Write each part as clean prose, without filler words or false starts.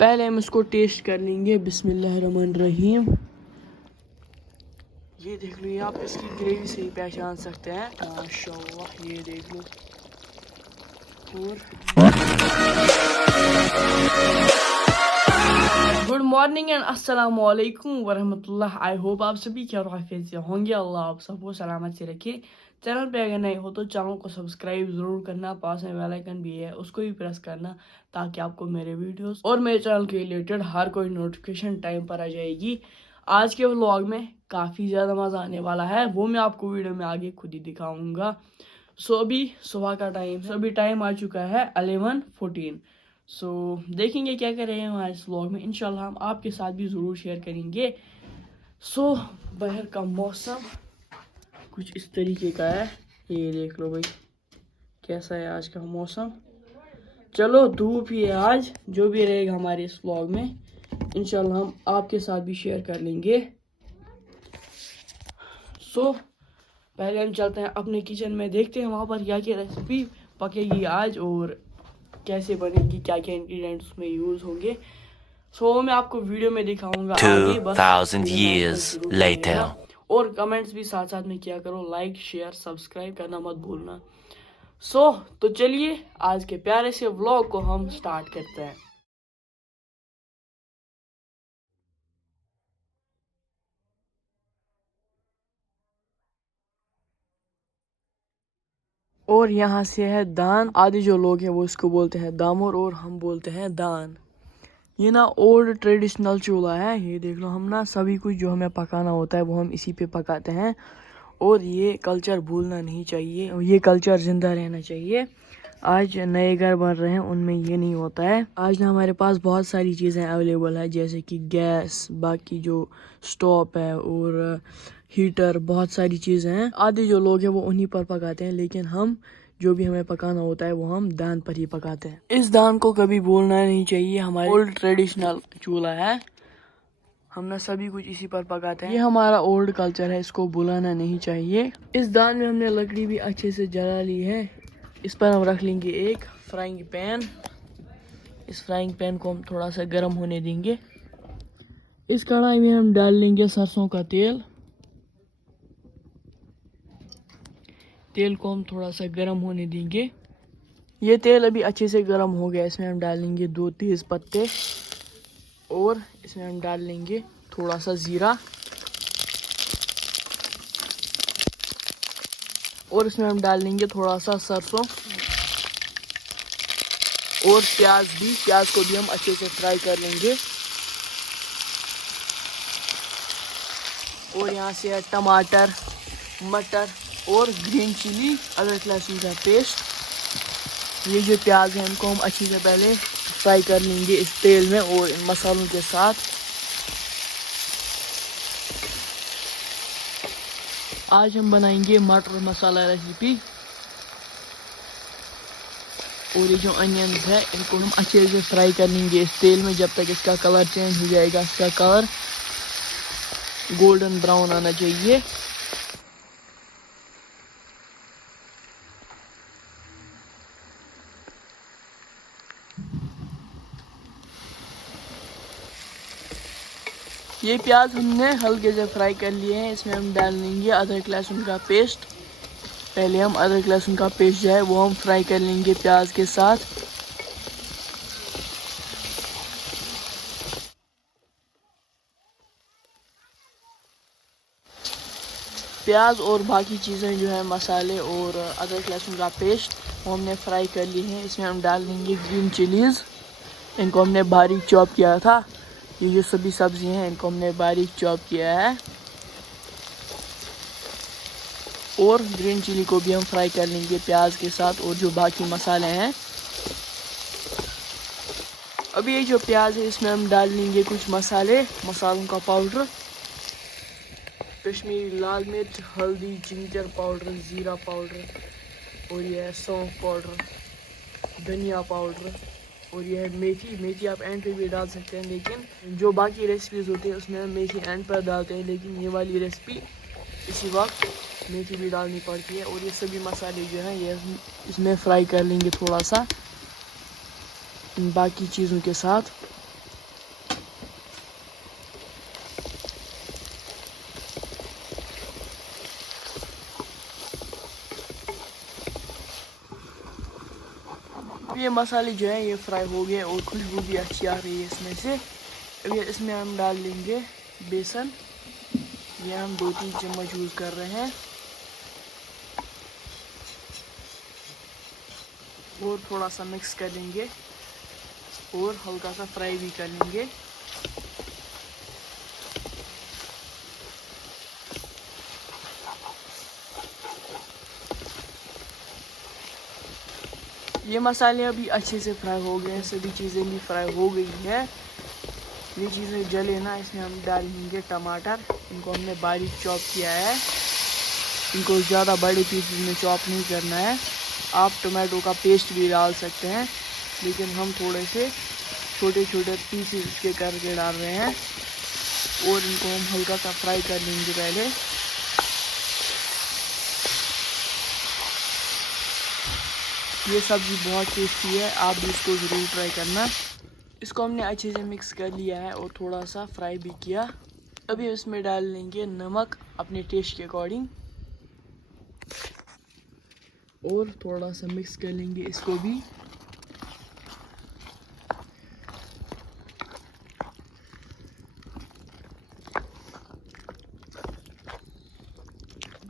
पहले हम इसको टेस्ट कर लेंगे। बिस्मिल्लाहिर्रहमानिर्रहीम। ये देख लो, ये आप इसकी ग्रेवी से ही पहचान सकते हैं। माशाल्लाह, ये देख लो। और गुड मॉर्निंग एंड अस्सलाम वालेकुम वरहमतुल्लाह। आई होप आप सभी खैरियत से होंगे। अल्लाह आप सबको सलामत से रखे। चैनल पे अगर नए हो तो चैनल को सब्सक्राइब ज़रूर करना। पास में बेल आइकन भी है, उसको भी प्रेस करना ताकि आपको मेरे वीडियोस और मेरे चैनल के रिलेटेड हर कोई नोटिफिकेशन टाइम पर आ जाएगी। आज के व्लॉग में काफ़ी ज़्यादा मज़ा आने वाला है, वो मैं आपको वीडियो में आगे खुद ही दिखाऊंगा। सो अभी सुबह का टाइम आ चुका है 11:14। सो देखेंगे क्या कर रहे हैं आज इस व्लॉग में। इंशाल्लाह हम आपके साथ भी ज़रूर शेयर करेंगे। सो बाहर का मौसम कुछ इस तरीके का है। ये देख लो भाई, कैसा है आज का मौसम। चलो, धूप ही है आज। जो भी रहेगा हमारे इस व्लॉग में इंशाल्लाह हम आपके साथ भी शेयर कर लेंगे। सो पहले हम चलते हैं अपने किचन में, देखते हैं वहाँ पर क्या क्या रेसिपी पकेगी आज और कैसे बनेगी, क्या क्या इंग्रेडिएंट्स उसमें यूज होंगे। सो मैं आपको वीडियो में दिखाऊंगा आगे। बस 2000 years later. और कमेंट्स भी साथ साथ में किया करो। लाइक शेयर सब्सक्राइब करना मत भूलना। सो तो चलिए आज के प्यारे से व्लॉग को हम स्टार्ट करते हैं। और यहाँ से है दान। आदि जो लोग हैं वो इसको बोलते हैं दामुर और हम बोलते हैं दान। ये ना ओल्ड ट्रेडिशनल चूल्हा है। ये देख लो, हम ना सभी कुछ जो हमें पकाना होता है वो हम इसी पे पकाते हैं। और ये कल्चर भूलना नहीं चाहिए, ये कल्चर जिंदा रहना चाहिए। आज नए घर बन रहे हैं उनमें ये नहीं होता है। आज ना हमारे पास बहुत सारी चीज़ें अवेलेबल है, जैसे कि गैस, बाकी जो स्टोव है और हीटर, बहुत सारी चीज़ें हैं। आधे जो लोग हैं वो उन्हीं पर पकाते हैं, लेकिन हम जो भी हमें पकाना होता है वो हम दान पर ही पकाते हैं। इस दान को कभी भूलना नहीं चाहिए। हमारा ओल्ड ट्रेडिशनल चूल्हा है, हम ना सभी कुछ इसी पर पकाते हैं। ये हमारा ओल्ड कल्चर है, इसको भुलाना नहीं चाहिए। इस दान में हमने लकड़ी भी अच्छे से जला ली है। इस पर हम रख लेंगे एक फ्राइंग पैन। इस फ्राइंग पैन को हम थोड़ा सा गर्म होने देंगे। इस कढ़ाई में हम डाल लेंगे सरसों का तेल। तेल को हम थोड़ा सा गर्म होने देंगे। ये तेल अभी अच्छे से गर्म हो गया। इसमें हम डालेंगे 2 तेज पत्ते और इसमें हम डाल लेंगे थोड़ा सा जीरा और इसमें हम डाल लेंगे थोड़ा सा सरसों और प्याज भी। प्याज को भी हम अच्छे से फ्राई कर लेंगे। और यहाँ से है टमाटर, मटर और ग्रीन चिली, अदरक लहसुन का पेस्ट। ये जो प्याज है इनको हम अच्छे से पहले फ्राई कर लेंगे इस तेल में और इन मसालों के साथ। आज हम बनाएंगे मटर मसाला रेसिपी। और ये जो अनियंस है इनको हम अच्छे से फ्राई कर लेंगे इस तेल में, जब तक इसका कलर चेंज हो जाएगा। इसका कलर गोल्डन ब्राउन आना चाहिए। ये प्याज हमने हल्के से फ्राई कर लिए हैं। इसमें हम डाल लेंगे अदरक लहसुन का पेस्ट। पहले हम अदरक लहसुन का पेस्ट जो है वो हम फ्राई कर लेंगे प्याज के साथ। प्याज और बाकी चीज़ें जो है मसाले और अदरक लहसुन का पेस्ट वो हमने फ्राई कर लिए हैं। इसमें हम डाल देंगे ग्रीन चिलीज़। इनको हमने बारीक चॉप किया था। ये जो सभी सब्जी हैं इनको हमने बारीक चॉप किया है। और ग्रीन चिली को भी हम फ्राई कर लेंगे प्याज के साथ और जो बाकी मसाले हैं। अभी ये जो प्याज है इसमें हम डाल लेंगे कुछ मसालों का पाउडर, कश्मीरी लाल मिर्च, हल्दी, जिंजर पाउडर, ज़ीरा पाउडर और यह है सौंफ पाउडर, धनिया पाउडर और यह है मेथी। मेथी आप एंड पे भी डाल सकते हैं, लेकिन जो बाकी रेसिपीज़ होती है उसमें हम मेथी एंड पर डालते हैं, लेकिन ये वाली रेसिपी इसी वक्त मेथी भी डालनी पड़ती है। और ये सभी मसाले जो हैं ये इसमें फ्राई कर लेंगे थोड़ा सा बाकी चीज़ों के साथ। ये मसाले जो है ये फ्राई हो गए और खुशबू भी अच्छी आ रही है इसमें से। अब ये इसमें हम डाल लेंगे बेसन। ये हम 2-3 चम्मच यूज़ कर रहे हैं और थोड़ा सा मिक्स कर लेंगे और हल्का सा फ्राई भी कर लेंगे। ये मसाले अभी अच्छे से फ्राई हो गए हैं, सभी चीज़ें भी फ्राई हो गई है। ये चीज़ें जले ना, इसमें हम डालेंगे टमाटर। इनको हमने बारीक चॉप किया है, इनको ज़्यादा बड़े पीसेस में चॉप नहीं करना है। आप टमाटो का पेस्ट भी डाल सकते हैं, लेकिन हम थोड़े से छोटे छोटे पीसेस इसके करके डाल रहे हैं और इनको हम हल्का सा फ्राई कर लेंगे पहले। ये सब्ज़ी बहुत टेस्टी है, आप भी इसको ज़रूर ट्राई करना। इसको हमने अच्छे से मिक्स कर लिया है और थोड़ा सा फ्राई भी किया। अभी इसमें डाल लेंगे नमक अपने टेस्ट के अकॉर्डिंग और थोड़ा सा मिक्स कर लेंगे इसको भी।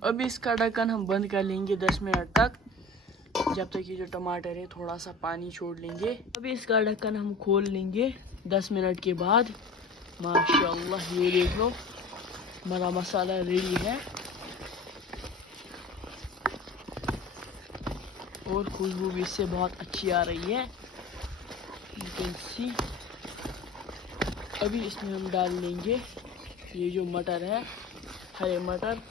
अभी इसका ढक्कन हम बंद कर लेंगे 10 मिनट तक, जब तक ये जो टमाटर है थोड़ा सा पानी छोड़ लेंगे। अभी इसका ढक्कन हम खोल लेंगे 10 मिनट के बाद। माशाल्लाह ये देख लो हमारा मसाला रेडी है और खुशबू भी इससे बहुत अच्छी आ रही है, यू कैन सी। अभी इसमें हम डाल लेंगे ये जो मटर है, हरे मटर,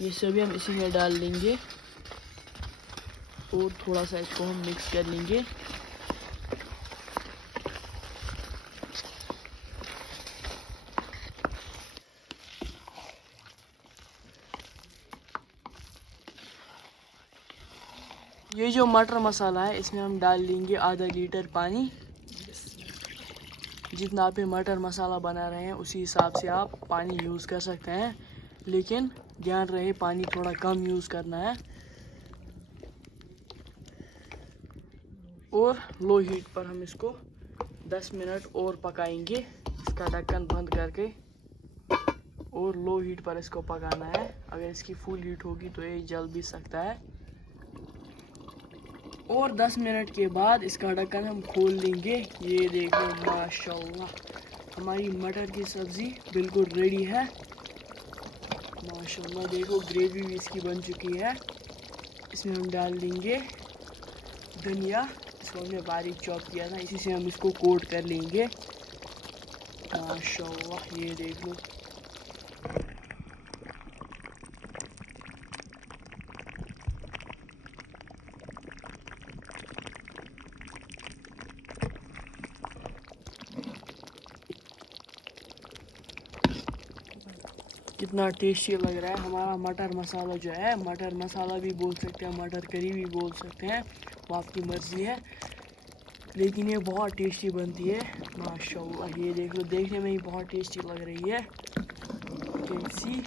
ये सभी हम इसी में डाल लेंगे और थोड़ा सा इसको हम मिक्स कर लेंगे। ये जो मटर मसाला है इसमें हम डाल लेंगे आधा लीटर पानी। जितना आप मटर मसाला बना रहे हैं उसी हिसाब से आप पानी यूज़ कर सकते हैं, लेकिन ध्यान रहे पानी थोड़ा कम यूज़ करना है। और लो हीट पर हम इसको 10 मिनट और पकाएंगे, इसका ढक्कन बंद करके। और लो हीट पर इसको पकाना है, अगर इसकी फुल हीट होगी तो ये जल भी सकता है। और 10 मिनट के बाद इसका ढक्कन हम खोल लेंगे। ये देखो माशाल्लाह हमारी मटर की सब्ज़ी बिल्कुल रेडी है। माशाल्लाह देखो ग्रेवी भी इसकी बन चुकी है। इसमें हम डाल देंगे धनिया, इसको हमने बारीक चॉप किया था, इसी से हम इसको कोट कर लेंगे। माशाल्लाह ये देख लो। कितना टेस्टी लग रहा है हमारा मटर मसाला जो है। मटर मसाला भी बोल सकते हैं, मटर करी भी बोल सकते हैं, वो आपकी मर्ज़ी है, लेकिन ये बहुत टेस्टी बनती है। माशाल्लाह ये देख लो, देखने में ही बहुत टेस्टी लग रही है। कैसी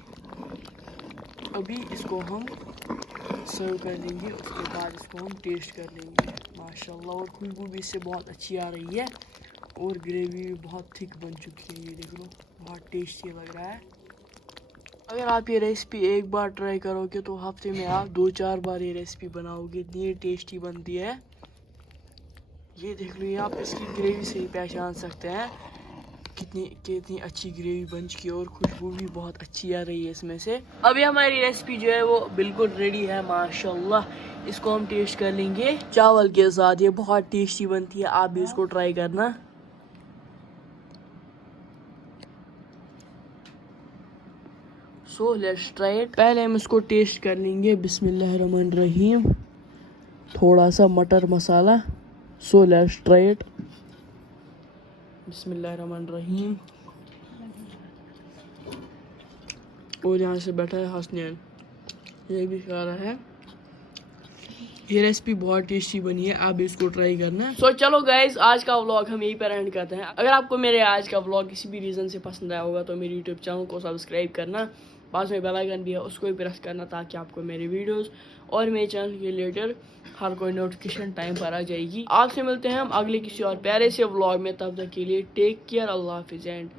अभी इसको हम सर्व कर देंगे, उसके बाद इसको हम टेस्ट कर लेंगे। माशाल्लाह और खुशबू भी इससे बहुत अच्छी आ रही है और ग्रेवी भी बहुत थिक बन चुकी है। ये देख लो बहुत टेस्टी लग रहा है। अगर आप ये रेसिपी एक बार ट्राई करोगे तो हफ्ते में आप 2-4 बार ये रेसिपी बनाओगे, इतनी टेस्टी बनती है। ये देख लो, ये आप इसकी ग्रेवी से ही पहचान सकते हैं कितनी अच्छी ग्रेवी बन चुकी है और खुशबू भी बहुत अच्छी आ रही है इसमें से। अभी हमारी रेसिपी जो है वो बिल्कुल रेडी है माशाल्लाह। इसको हम टेस्ट कर लेंगे चावल के साथ, ये बहुत टेस्टी बनती है, आप भी इसको ट्राई करना। सो लेट्स ट्राई इट। पहले हम इसको टेस्ट कर लेंगे। बिस्मिल्लाहिर्रहमानिर्रहीम। थोड़ा सा मटर masala. So let's try it. बिस्मिल्लाहिर्रहमानिर्रहीम। और यहाँ से बैठा है हसनैन, ये भी खा रहा है। ये रेसिपी बहुत टेस्टी बनी है, आप इसको ट्राई करना। सो चलो गाइज, आज का व्लॉग हम यहीं पर एंड करते हैं। अगर आपको मेरे आज का व्लॉग किसी भी रीजन से पसंद आया होगा तो मेरे यूट्यूब चैनल को सब्सक्राइब करना, पास में बेल आइकन भी है उसको भी प्रेस करना, ताकि आपको मेरे वीडियोस और मेरे चैनल के रिलेटेड हर कोई नोटिफिकेशन टाइम पर आ जाएगी। आपसे मिलते हैं हम अगले किसी और प्यारे से व्लॉग में, तब तक के लिए टेक केयर, अल्लाह हाफिज़ एंड